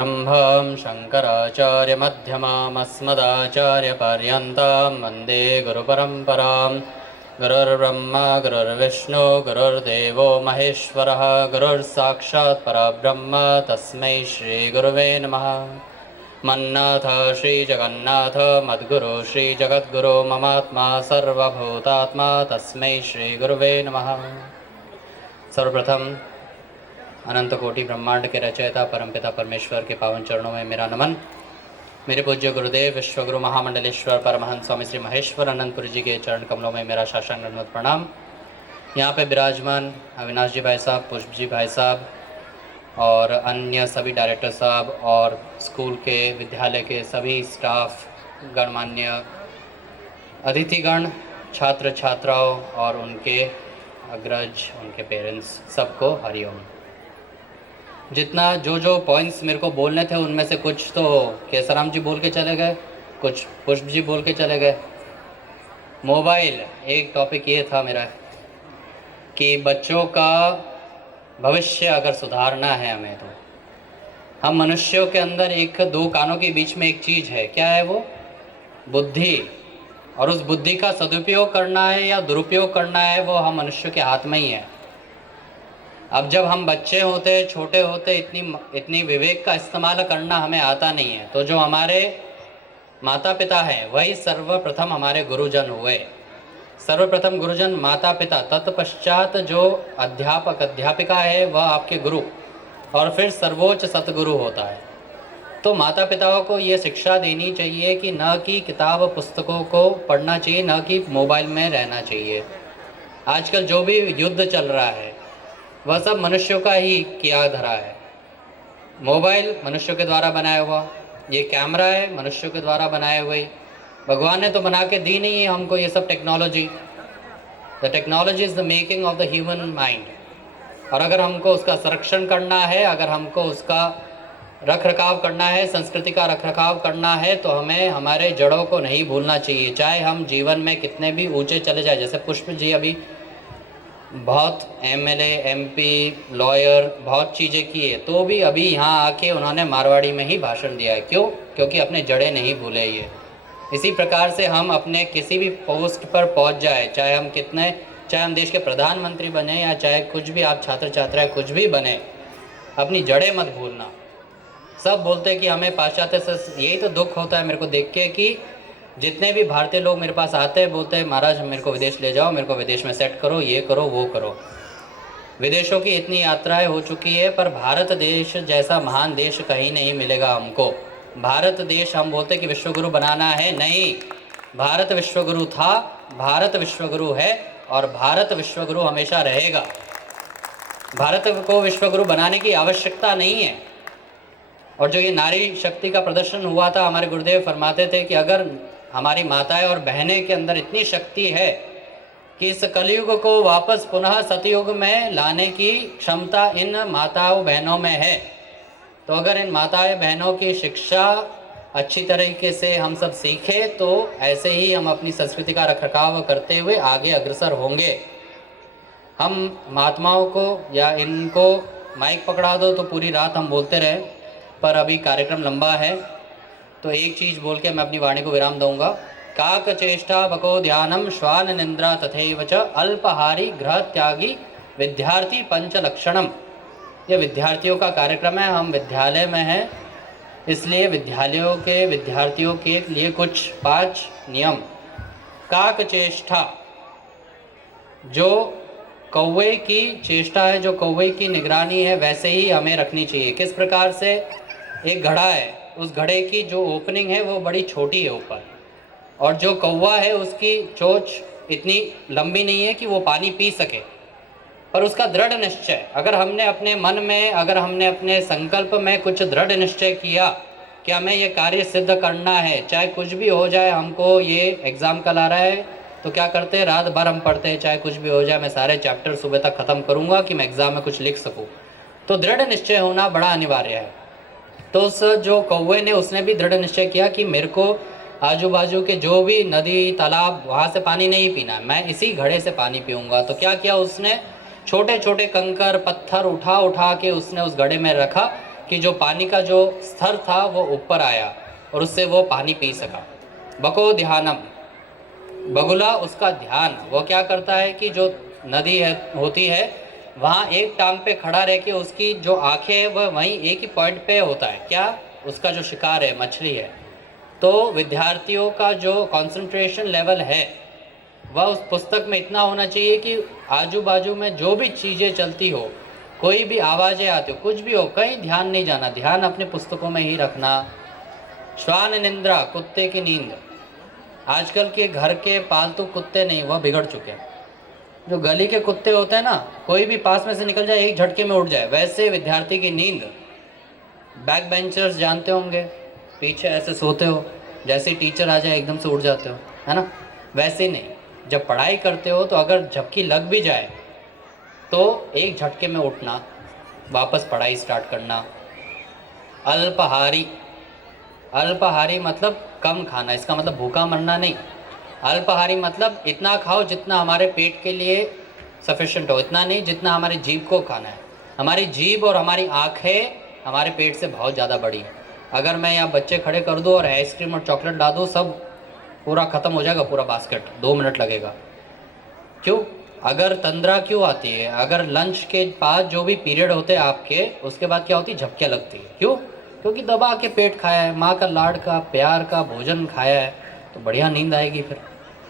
ब्रह्मं शङ्कराचार्यमध्यमामस्मदाचार्यपर्यन्तां वन्दे गुरुपरम्परां। गुरुर्ब्रह्मा गुरुर्विष्णु गुरुर्देवो महेश्वरः गुरुर्साक्षात् परब्रह्म तस्मै श्रीगुरुवे नमः। मन्नाथ श्रीजगन्नाथ मद्गुरु श्रीजगद्गुरु ममात्मा सर्वभूतात्मा तस्मै श्रीगुरुवे नमः। सर्वप्रथम अनंत कोटि ब्रह्मांड के रचयिता परमपिता परमेश्वर के पावन चरणों में मेरा नमन। मेरे पूज्य गुरुदेव विश्वगुरु महामंडलेश्वर परमहंस स्वामी श्री महेश्वर अनंतपुरी जी के चरण कमलों में मेरा साष्टांग दंडवत प्रणाम। यहाँ पे विराजमान अविनाश जी भाई साहब, पुष्प जी भाई साहब और अन्य सभी डायरेक्टर साहब और स्कूल के विद्यालय के सभी स्टाफ, गणमान्य अतिथिगण, छात्र छात्राओं और उनके अग्रज, उनके पेरेंट्स, सबको हरिओम। जितना जो पॉइंट्स मेरे को बोलने थे उनमें से कुछ तो केसराम जी बोल के चले गए, कुछ पुष्प जी बोल के चले गए। मोबाइल, एक टॉपिक ये था मेरा कि बच्चों का भविष्य अगर सुधारना है हमें, तो हम मनुष्यों के अंदर एक दो कानों के बीच में एक चीज़ है। क्या है वो? बुद्धि। और उस बुद्धि का सदुपयोग करना है या दुरुपयोग करना है, वो हम मनुष्यों के हाथ में ही है। अब जब हम बच्चे होते, छोटे होते, इतनी विवेक का इस्तेमाल करना हमें आता नहीं है, तो जो हमारे माता पिता हैं वही सर्वप्रथम हमारे गुरुजन हुए। सर्वप्रथम गुरुजन माता पिता, तत्पश्चात जो अध्यापक अध्यापिका है वह आपके गुरु, और फिर सर्वोच्च सतगुरु होता है। तो माता पिताओं को ये शिक्षा देनी चाहिए कि न कि किताब पुस्तकों को पढ़ना चाहिए, न कि मोबाइल में रहना चाहिए। आजकल जो भी युद्ध चल रहा है वह सब मनुष्यों का ही किया धरा है। मोबाइल मनुष्यों के द्वारा बनाया हुआ, ये कैमरा है मनुष्यों के द्वारा बनाए हुए। भगवान ने तो बना के दी नहीं है हमको ये सब technology. The technology is the making of the human mind. और अगर हमको उसका संरक्षण करना है, अगर हमको उसका रख रखाव करना है, संस्कृति का रख रखाव करना है, तो हमें हमारे जड़ों को नहीं भूलना चाहिए। चाहे हम जीवन में कितने भी ऊंचे चले जाए, जैसे पुष्प जी अभी बहुत एमएलए, एमपी, लॉयर, बहुत चीज़ें किए, तो भी अभी यहाँ आके उन्होंने मारवाड़ी में ही भाषण दिया है। क्यों? क्योंकि अपने जड़ें नहीं भूले ये। इसी प्रकार से हम अपने किसी भी पोस्ट पर पहुँच जाए, चाहे हम देश के प्रधानमंत्री बने या चाहे कुछ भी आप छात्र छात्राएं कुछ भी बने, अपनी जड़ें मत भूलना। सब बोलते हैं कि हमें पाश्चात्य से, यही तो दुख होता है मेरे को देख के कि जितने भी भारतीय लोग मेरे पास आते हैं बोलते हैं महाराज मेरे को विदेश ले जाओ, मेरे को विदेश में सेट करो, ये करो वो करो। विदेशों की इतनी यात्राएं हो चुकी है, पर भारत देश जैसा महान देश कहीं नहीं मिलेगा हमको। भारत देश, हम बोलते कि विश्वगुरु बनाना है, नहीं, भारत विश्वगुरु था, भारत विश्वगुरु है और भारत विश्वगुरु हमेशा रहेगा। भारत को विश्वगुरु बनाने की आवश्यकता नहीं है। और जो ये नारी शक्ति का प्रदर्शन हुआ था, हमारे गुरुदेव फरमाते थे कि अगर हमारी माताएं और बहनें के अंदर इतनी शक्ति है कि इस कलयुग को वापस पुनः सतयुग में लाने की क्षमता इन माताओं बहनों में है, तो अगर इन माताएं बहनों की शिक्षा अच्छी तरीके से हम सब सीखें, तो ऐसे ही हम अपनी संस्कृति का रखरखाव करते हुए आगे अग्रसर होंगे। हम महात्माओं को या इनको माइक पकड़ा दो तो पूरी रात हम बोलते रहे, पर अभी कार्यक्रम लंबा है, तो एक चीज़ बोल के मैं अपनी वाणी को विराम दूंगा। काक चेष्टा बको ध्यानम श्वान निंद्रा तथैव च अल्पहारी ग्रह त्यागी विद्यार्थी पंच लक्षणम। ये विद्यार्थियों का कार्यक्रम है, हम विद्यालय में हैं, इसलिए विद्यालयों के विद्यार्थियों के लिए कुछ 5 नियम। काक चेष्टा, जो कौवे की चेष्टा है, जो कौवे की निगरानी है, वैसे ही हमें रखनी चाहिए। किस प्रकार से? एक घड़ा है, उस घड़े की जो ओपनिंग है वो बड़ी छोटी है ऊपर, और जो कौवा है उसकी चोंच इतनी लंबी नहीं है कि वो पानी पी सके, पर उसका दृढ़ निश्चय, अगर हमने अपने मन में, अगर हमने अपने संकल्प में कुछ दृढ़ निश्चय किया कि हमें ये कार्य सिद्ध करना है, चाहे कुछ भी हो जाए, हमको ये एग्ज़ाम कल आ रहा है, तो क्या करते हैं, रात भर हम पढ़ते हैं, चाहे कुछ भी हो जाए मैं सारे चैप्टर सुबह तक ख़त्म करूँगा कि मैं एग्ज़ाम में कुछ लिख सकूँ। तो दृढ़ निश्चय होना बड़ा अनिवार्य है। तो उस जो कौवे ने, उसने भी दृढ़ निश्चय किया कि मेरे को आजू बाजू के जो भी नदी तालाब वहाँ से पानी नहीं पीना, मैं इसी घड़े से पानी पीऊँगा। तो क्या किया उसने, छोटे छोटे कंकर पत्थर उठा उठा के उसने उस घड़े में रखा कि जो पानी का जो स्तर था वो ऊपर आया और उससे वो पानी पी सका। बको ध्यानम, बगुला उसका ध्यान, वो क्या करता है कि जो नदी है होती है वहाँ एक टांग पे खड़ा रह के उसकी जो आंखें है वह वहीं एक ही पॉइंट पे होता है, क्या, उसका जो शिकार है मछली है। तो विद्यार्थियों का जो कंसंट्रेशन लेवल है वह उस पुस्तक में इतना होना चाहिए कि आजू बाजू में जो भी चीज़ें चलती हो, कोई भी आवाज़ें आती हो, कुछ भी हो, कहीं ध्यान नहीं जाना, ध्यान अपने पुस्तकों में ही रखना। श्वान निंद्रा, कुत्ते की नींद। आजकल के घर के पालतू कुत्ते नहीं, वह बिगड़ चुके हैं। जो गली के कुत्ते होते हैं ना, कोई भी पास में से निकल जाए एक झटके में उठ जाए, वैसे विद्यार्थी की नींद। बैक बेंचर्स जानते होंगे, पीछे ऐसे सोते हो, जैसे टीचर आ जाए एकदम से उठ जाते हो, है ना। वैसे नहीं, जब पढ़ाई करते हो तो अगर झपकी लग भी जाए तो एक झटके में उठना, वापस पढ़ाई स्टार्ट करना। अल्पाहारी, अल्पाहारी मतलब कम खाना, इसका मतलब भूखा मरना नहीं। अल्पाहारी मतलब इतना खाओ जितना हमारे पेट के लिए सफिशेंट हो, इतना नहीं जितना हमारी जीभ को खाना है। हमारी जीभ और हमारी आँखें हमारे पेट से बहुत ज़्यादा बड़ी है। अगर मैं यहाँ बच्चे खड़े कर दूँ और आइसक्रीम और चॉकलेट ला दूँ, सब पूरा ख़त्म हो जाएगा, पूरा बास्केट, 2 मिनट लगेगा। क्यों? अगर तंद्रा क्यों आती है? अगर लंच के बाद जो भी पीरियड होते हैं आपके, उसके बाद क्या होती है? झपकियाँ लगती है। क्यों? क्योंकि दबा के पेट खाया है, माँ का लाड का प्यार का भोजन खाया है, तो बढ़िया नींद आएगी फिर।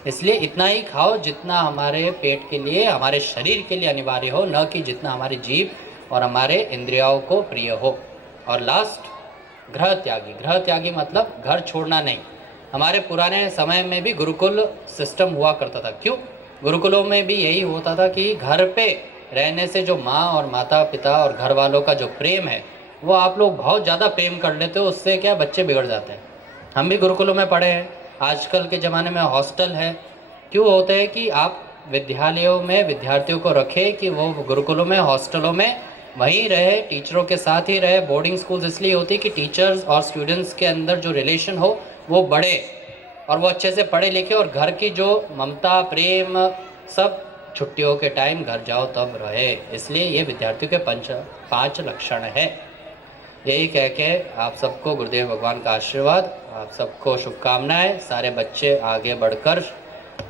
इसलिए इतना ही खाओ जितना हमारे पेट के लिए, हमारे शरीर के लिए अनिवार्य हो, न कि जितना हमारी जीभ और हमारे इंद्रियों को प्रिय हो। और लास्ट, गृह त्यागी। गृह त्यागी मतलब घर छोड़ना नहीं। हमारे पुराने समय में भी गुरुकुल सिस्टम हुआ करता था। क्यों? गुरुकुलों में भी यही होता था कि घर पे रहने से जो माँ और माता पिता और घर वालों का जो प्रेम है वो आप लोग बहुत ज़्यादा प्रेम कर लेते हो, उससे क्या बच्चे बिगड़ जाते हैं। हम भी गुरुकुलों में पढ़े हैं, आजकल के ज़माने में हॉस्टल है। क्यों होते हैं कि आप विद्यालयों में विद्यार्थियों को रखें कि वो गुरुकुलों में, हॉस्टलों में वहीं रहे, टीचरों के साथ ही रहे। बोर्डिंग स्कूल्स इसलिए होती है कि टीचर्स और स्टूडेंट्स के अंदर जो रिलेशन हो वो बढ़े और वो अच्छे से पढ़े लिखे, और घर की जो ममता प्रेम सब छुट्टियों के टाइम घर जाओ तब रहे। इसलिए ये विद्यार्थियों के 5 लक्षण है। यही कह के आप सबको गुरुदेव भगवान का आशीर्वाद, आप सबको शुभकामनाएं। सारे बच्चे आगे बढ़कर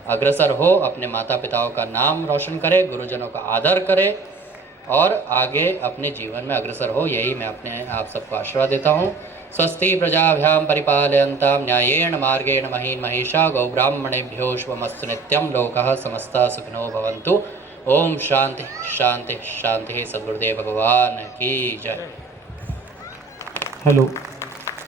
अग्रसर हो, अपने माता पिताओं का नाम रोशन करें, गुरुजनों का आदर करें और आगे अपने जीवन में अग्रसर हो। यही मैं अपने आप सबको आशीर्वाद देता हूँ। स्वस्ति प्रजाभ्याम परिपालयन्तां न्यायेन मार्गेण महीन् महिषा गौब्राह्मणेभ्यो शुभमस्तु नित्यं। लोकाः समस्ता सुखिनो भवन्तु। ओम शांति शांति शांति। सद्गुरुदेव भगवान की जय। हेलो।